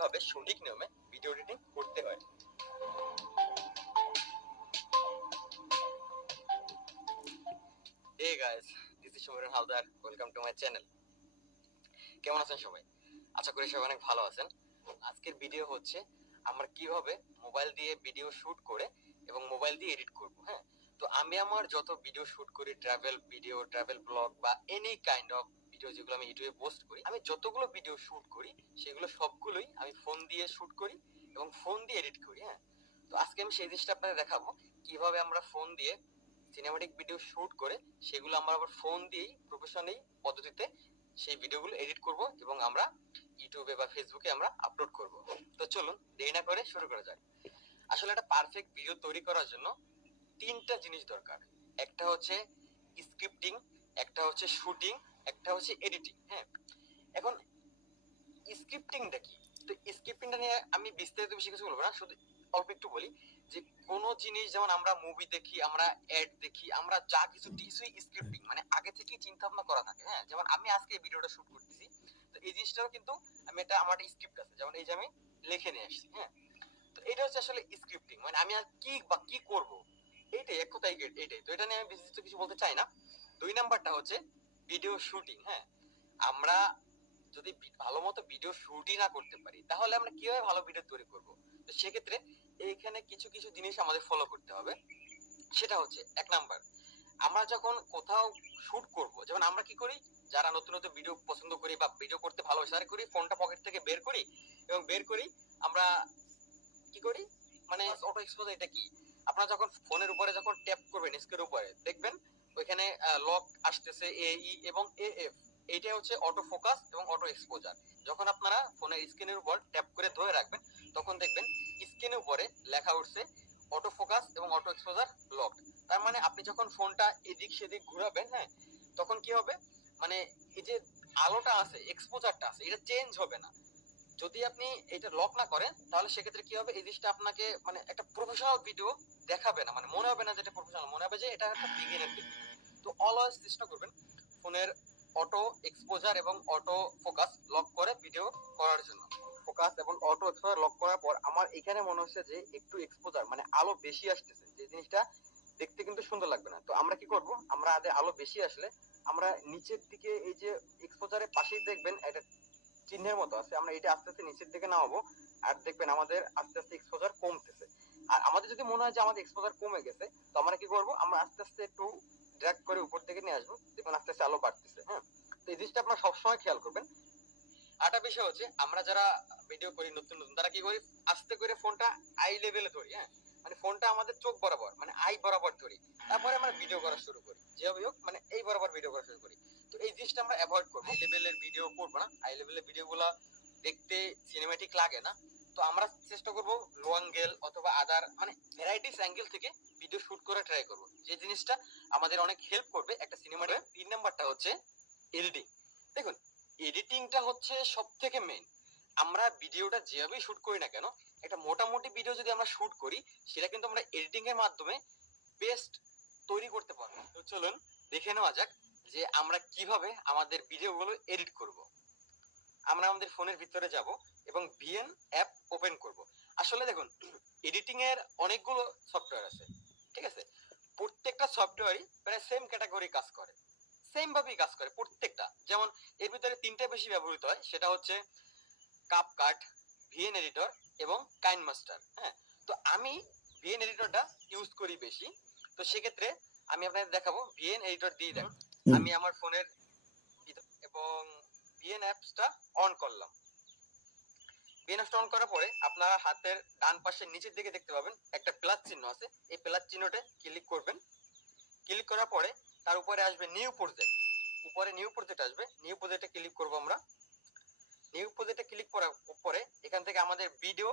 কিভাবে সঠিক নিয়মে ভিডিও এডিটিং করতে হয়। Hey guys, this is Shomran Haldar. Welcome to my channel. কেমন আছেন সবাই? আশা করি সবাই অনেক ভালো আছেন। আজকের ভিডিও হচ্ছে আমরা কিভাবে মোবাইল দিয়ে ভিডিও শুট করে এবং মোবাইল দিয়ে এডিট করব। হ্যাঁ, তো আমি আমার যত ভিডিও শুট করি, ট্রাভেল ভিডিও, ট্রাভেল ব্লগ বা এনি কাইন্ড অফ ভিডিও যেগুলো আমি ইউটিউবে পোস্ট করি, আমি যতগুলো ভিডিও শুট করি সেগুলো সবগুলোই আমি ফোন দিয়ে শুট করি এবং ফোন দিয়ে এডিট করি। হ্যাঁ, তো আজকে আমি সেই জিনিসটা আপনাদের দেখাবো কিভাবে আমরা ফোন দিয়ে সিনেমাটিক ভিডিও শুট করে সেগুলো আমরা আবার ফোন দিয়েই প্রফেশনাল পদ্ধতিতে সেই ভিডিওগুলো এডিট করব এবং আমরা ইউটিউবে বা ফেসবুকে আমরা আপলোড করব। তো চলুন দেরি না করে শুরু করা যাক। আসলে একটা পারফেক্ট ভিডিও তৈরি করার জন্য তিনটা জিনিস দরকার। একটা হচ্ছে স্ক্রিপ্টিং, একটা হচ্ছে শুটিং, একটা হচ্ছে এডিটিং। হ্যাঁ, এখন স্ক্রিপ্টিংটা কি? তো স্ক্রিপ্টিংটা নিয়ে আমি বিস্তারিত বেশি কিছু বলবো না, শুধু অল্প একটু বলি যে কোন জিনিস যেমন আমরা মুভি দেখি, আমরা অ্যাড দেখি, আমরা যা কিছুই স্ক্রিপ্টিং মানে আগে থেকে চিন্তা ভাবনা করা থাকে। হ্যাঁ, যেমন আমি আজকে এই ভিডিওটা শুট করতেছি, তো এই জিনিসটাও কিন্তু আমি এটা আমার একটা স্ক্রিপ্ট আছে, যেমন এই যে আমি লিখে নিয়ে আসছি। হ্যাঁ, তো এটা হচ্ছে আসলে স্ক্রিপ্টিং মানে আমি আর কি বা কি করব, এইটাই এক কথাই এইটাই। তো এটা নিয়ে আমি বিস্তারিত কিছু বলতে চাই না। দুই নাম্বারটা হচ্ছে ভিডিও শুটিং। হ্যাঁ, আমরা যদি ভালো মতো ভিডিও শুটই না করতে পারি তাহলে আমরা কিভাবে ভালো ভিডিও তৈরি করব? তো সেক্ষেত্রে এইখানে কিছু কিছু জিনিস আমাদের ফলো করতে হবে। সেটা হচ্ছে এক নাম্বার, আমরা যখন কোথাও শুট করব, যেমন আমরা কি করি, যারা নতুন নতুন ভিডিও পছন্দ করি বা ভিডিও করতে ভালোবাসি তারা করি ফোনটা পকেট থেকে বের করি এবং বের করি আমরা কি করি মানে অটো এক্সপোজ। এটা কি, আপনারা যখন ফোনের উপরে যখন ট্যাপ করবেন স্ক্রিনের উপরে দেখবেন ওইখানে লক আসতেছে এই এবং এএফ, এইটা হচ্ছে অটো ফোকাস এবং অটো এক্সপোজার। যখন আপনারা ফোনের স্ক্রিনের উপর ট্যাপ করে ধরে রাখবেন তখন দেখবেন স্ক্রিনের উপরে লেখা উঠছে অটো ফোকাস এবং অটো এক্সপোজার লক। তার মানে আপনি যখন ফোনটা এদিক সেদিক ঘোরাবেন, হ্যাঁ, তখন কি হবে মানে এই যে আলোটা আছে, এক্সপোজারটা আছে, এটা চেঞ্জ হবে না। যদি আপনি এটা লক না করেন তাহলে সেক্ষেত্রে কি হবে, এই জিনিসটা আপনাকে মানে একটা প্রফেশনাল ভিডিও দেখাবে না, মানে মনে হবে না যে এটা প্রফেশনাল, মনে হবে যে এটা একটা বিগিনার ভিডিও। তো অলওয়েজ চেষ্টা করবেন ফোনের অটো এক্সপোজার এবং অটো ফোকাস লক করে ভিডিও করার জন্য। ফোকাস এবং অটো এক্সপোজার লক করার পর আমার এখানে মনে হচ্ছে যে একটু এক্সপোজার মানে আলো বেশি আসতেছে, যে জিনিসটা দেখতে কিন্তু সুন্দর লাগবে না। তো আমরা কি করব, আমরা আলো বেশি আসলে আমরা নিচের দিকে এই যে এক্সপোজারের পাশেই দেখবেন এটা চিহ্নের মতো আছে, আমরা এটা আস্তে আস্তে নিচের দিকে নামাবো আর দেখবেন আমাদের আস্তে আস্তে এক্সপোজার কমতেছে। আর আমাদের যদি মনে হয় যে আমাদের এক্সপোজার কমে গেছে তো আমরা কি করব, আমরা আস্তে আস্তে একটু ড্র্যাগ করে উপর দিকে নিয়ে আসবো, দেখুন আস্তে আস্তে আলো বাড়তেছে। হ্যাঁ, তো এই জিনিসটা আপনারা সবসময় খেয়াল করবেন। আরেকটা বিষয় হচ্ছে আমরা যারা ভিডিও করি নতুন নতুন তারা কি করি, আস্তে করে ফোনটা আই লেভেলে ধরি। হ্যাঁ, মানে ফোনটা আমাদের চোখ বরাবর মানে আই বরাবর ধরি, তারপরে আমরা ভিডিও করা শুরু করি, যেভাবে হোক মানে এই বরাবর ভিডিও করা শুরু করি। তো এই জিনিসটা আমরা অ্যাভয়েড করবো, আই লেভেলের ভিডিও করবো না, আই লেভেলের ভিডিও গুলা দেখতে সিনেমেটিক লাগে না। তো আমরা চেষ্টা করব লো অ্যাঙ্গেল অথবা আদার মানে ভ্যারাইটিস অ্যাঙ্গেল থেকে ভিডিও শুট করে ট্রাই করব, যে জিনিসটা আমাদের অনেক হেল্প করবে একটা সিনেমাটিক। তিন নাম্বারটা হচ্ছে এডিটিং। দেখুন, এডিটিংটা হচ্ছে সব থেকে মেইন। আমরা ভিডিওটা যেভাবেই শুট করি না কেন, একটা মোটামুটি ভিডিও যদি আমরা শুট করি সেটা কিন্তু আমরা এডিটিং এর মাধ্যমে বেস্ট তৈরি করতে পারবো। তো চলুন দেখে নেওয়া যাক যে আমরা কিভাবে আমাদের ভিডিওগুলো এডিট করব। আমরা আমাদের ফোনের ভিতরে যাব এবং ভিএন অ্যাপ ওপেন করব। আসলে দেখুন, এডিটিং এর অনেকগুলো সফটওয়্যার আছে, ঠিক আছে? প্রত্যেকটা সফটওয়্যারই প্রায় সেম ক্যাটাগরি কাজ করে, সেম ভাবেই কাজ করে প্রত্যেকটা। যেমন এর ভিতরে তিনটা বেশি ব্যবহৃত হয়, সেটা হচ্ছে কাপকাট, ভিএন এডিটর এবং কাইন মাস্টার। হ্যাঁ, তো আমি ভিএন এডিটরটা ইউজ করি বেশি। তো সেক্ষেত্রে আমি আপনাদের দেখাবো ভিএন এডিটর দিয়ে দেখুন আমি আমার ফোনের এবং ভিএন অ্যাপসটা অন করলাম। ভিএন অ্যাপসটা অন করার পরে আপনারা হাতের ডান পাশের নিচের দিকে দেখতে পাবেন একটা প্লাস চিহ্ন আছে, এই প্লাস চিহ্নতে ক্লিক করবেন। ক্লিক করার পরে তার উপরে আসবে নিউ প্রজেক্ট, উপরে নিউ প্রজেক্ট আসবে, নিউ প্রজেক্টে ক্লিক করব আমরা। নিউ প্রজেক্টে ক্লিক করার পরে এখান থেকে আমাদের ভিডিও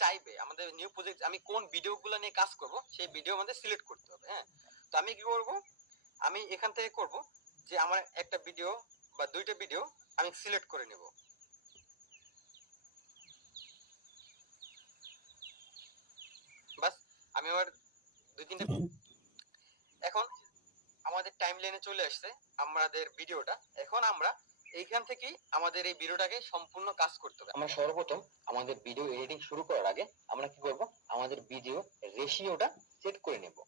চাইবে, আমাদের নিউ প্রজেক্ট আমি কোন ভিডিওগুলো নিয়ে কাজ করব সেই ভিডিও আমাদের সিলেক্ট করতে হবে। হ্যাঁ, তো আমি কি করব, আমি এখান থেকে করব যে আমার একটা ভিডিও বা দুইটা ভিডিও আমি সিলেক্ট করে নেব। বাস, আমি আবার দুই তিনটা এখন আমাদের টাইমলাইনে চলে আসছে আমাদের ভিডিওটা। এখন আমরা এইখান থেকেই আমাদের এই ভিডিওটাকে সম্পূর্ণ কাজ করতে হবে। আমরা সর্বপ্রথম আমাদের ভিডিও এডিটিং শুরু করার আগে আমরা কি করব, আমাদের ভিডিও রেশিওটা সেট করে নেব।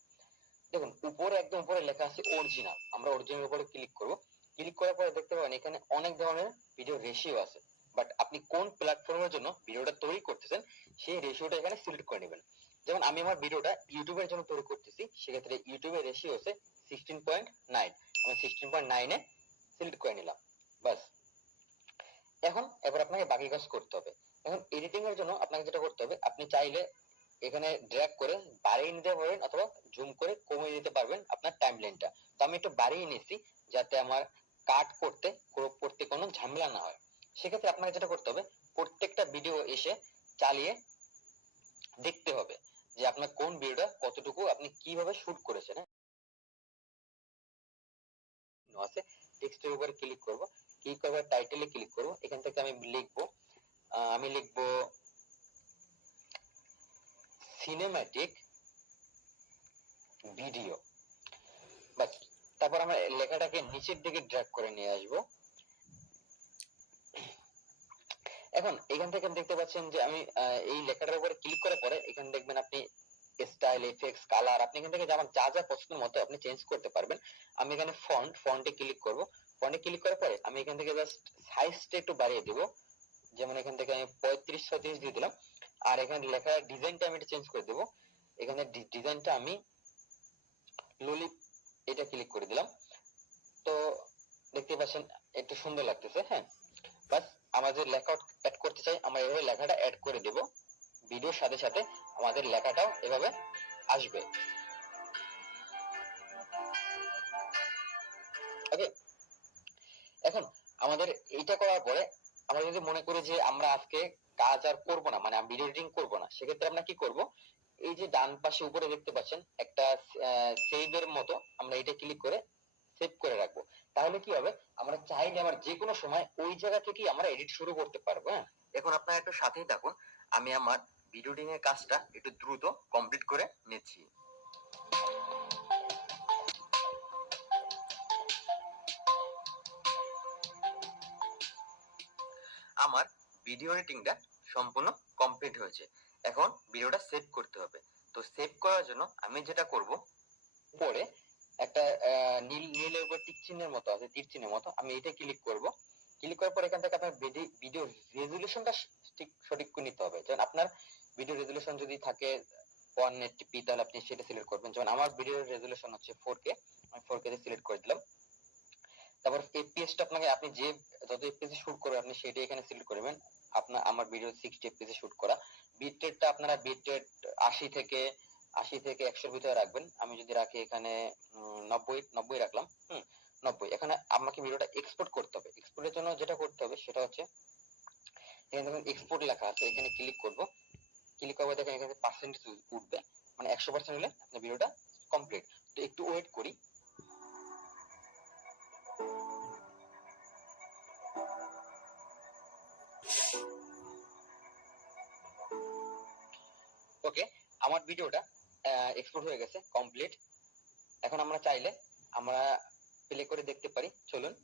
দেখুন উপরে একদম উপরে লেখা আছে অরিজিনাল, আমরা অরিজিনাল উপরে ক্লিক করব। ক্লিক করার পরে দেখতে পাবেন এখানে অনেক ধরনের ভিডিও রেশিও আছে, বাট আপনি কোন প্ল্যাটফর্মের জন্য ভিডিওটা তৈরি করতেছেন সেই রেশিওটা এখানে সিলেক্ট করে নেবেন। যেমন আমি আমার ভিডিওটা ইউটিউবের জন্য তৈরি করতেছি, সেক্ষেত্রে ইউটিউবের রেশিও আছে 16.9, আমি 16.9 এ সিলেক্ট করে নিলাম। বাস, এবার আপনাকে বাকি কাজ করতে হবে। এখন এডিটিং এর জন্য আপনাকে যেটা করতে হবে, আপনি চাইলে এখানে ড্র্যাগ করে বাড়িয়ে নিতে পারবেন অথবা জুম করে কমিয়ে দিতে পারবেন আপনার টাইমলাইনটা। তো আমি একটু বাড়িয়ে নিয়েছি যাতে আমার কাট করতে ক্রপ করতে কোনো ঝামেলা না হয়। সেক্ষেত্রে আপনাকে যেটা করতে হবে, প্রত্যেকটা ভিডিও এসে চালিয়ে দেখতে হবে যে আপনার কোন ভিডিওটা কতটুকু আপনি কিভাবে শুট করেছেন। আছে টেক্সটের উপরে ক্লিক করব, ক্লিক করার টাইটেলে ক্লিক করব, এখান থেকে আমি লিখবো সিনেম্যাটিক ভিডিও। বাস, তারপর আমরা লেখাটাকে নিচের দিকে ড্র্যাগ করে নিয়ে আসব। এখন এখান থেকে দেখতে পাচ্ছেন যে আমি এই লেখাটার উপরে ক্লিক করার পরে এখানে দেখবেন আপনি স্টাইল, এফেক্টস, কালার, আপনি এখান থেকে আমার যা যা পছন্দ মতো আপনি চেঞ্জ করতে পারবেন। আমি এখানে ফন্টে ক্লিক করব, ফন্টে ক্লিক করার পরে আমি এখান থেকে জাস্ট সাইজটা একটু বাড়িয়ে দেব, যেমন এখান থেকে আমি 35-36 দিয়ে দিলাম। আর এখানে লেখার ডিজাইনটা আমি একটু চেঞ্জ করে দেব, এখানে ডিজাইনটা আমি ললিপ এটা ক্লিক করে দিলাম। তো দেখতে পাচ্ছেন একটু সুন্দর লাগতেছে। হ্যাঁ, বাস, আমাদের লেখাটা অ্যাড করতে চাই, আমরা এভাবে লেখাটা অ্যাড করে দেব, ভিডিওর সাথে সাথে আমাদের লেখাটাও এভাবে আসবে। ওকে, এখন আমাদের এইটা করার পরে আমরা যদি মনে করি যে আমরা আজকে কাজ আর করব না, মানে ভিডিও এডিটিং করব না, সেক্ষেত্রে আমরা কি করব, এই যে ডান পাশে উপরে দেখতে পাচ্ছেন একটা সেভ এর মতো, আমরা এটা ক্লিক করে সেভ করে রাখবো। তাহলে কি হবে, আমরা চাইলে আবার যে কোনো সময় ওই জায়গা থেকেই আমরা এডিট শুরু করতে পারবো। হ্যাঁ, এখন আপনারা একটু সাথেই থাকুন, আমি আমার ভিডিও এডিটিং এর কাজটা একটু দ্রুত কমপ্লিট করে নিচ্ছি। আমার ভিডিও এডিটিংটা সম্পূর্ণ কমপ্লিট হয়েছে, এখন ভিডিওটা সেভ করতে হবে। তো সেভ করার জন্য আমি যেটা করব, পরে একটা নীলের উপর টিক চিহ্নের মতো আছে, তীর চিহ্নের মতো, আমি এটা ক্লিক করব। ক্লিক করার পর এখান থেকে আপনার ভিডিও রেজুলেশনটা সঠিক করে নিতে হবে। যেমন আপনার ভিডিও রেজুলেশন যদি থাকে 180p, তাহলে আপনি সেটা সিলেক্ট করবেন। যেমন আমার ভিডিও রেজুলেশন হচ্ছে 4K, আমি 4K তে সিলেক্ট করে দিলাম। তারপর এফপিএস টা আপনাকে, আপনি যে যত এফপিএস এ শুট করবেন আপনি সেটা এখানে সিলেক্ট করবেন। আমার ভিডিও 60 এফপিএস এ শুট করা। বিট রেটটা আপনারা বিট রেট 80 থেকে 100 এর ভিতরে রাখবেন। আমি যদি রাখি এখানে 90 রাখলাম। 90। এখানে আমাকে ভিডিওটা এক্সপোর্ট করতে হবে। এক্সপোর্টের জন্য যেটা করতে হবে সেটা হচ্ছে, এখানে দেখুন এক্সপোর্ট লেখা আছে, এখানে ক্লিক করব। ক্লিক করব, দেখেন এখানে পার্সেন্টেজ উঠবে, মানে 100% হলে আপনার ভিডিওটা কমপ্লিট। তো একটু ওয়েট করি। ওকে, আমার ভিডিওটা এক্সপোর্ট হয়ে গেছে, কমপ্লিট। এখন আমরা চাইলে আমরা প্লে করে দেখতে পারি, চলুন।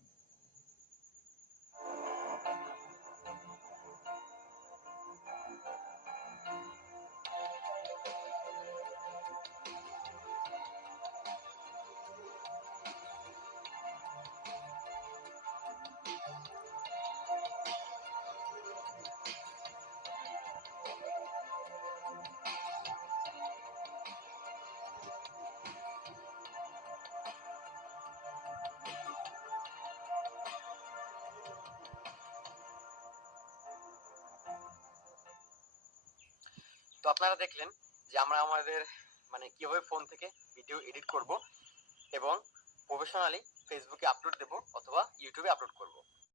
তো আপনারা দেখলেন যে আমরা আমাদের মানে কিভাবে ফোন থেকে ভিডিও এডিট করব এবং প্রফেশনালি ফেসবুকে আপলোড দেব অথবা ইউটিউবে আপলোড করব।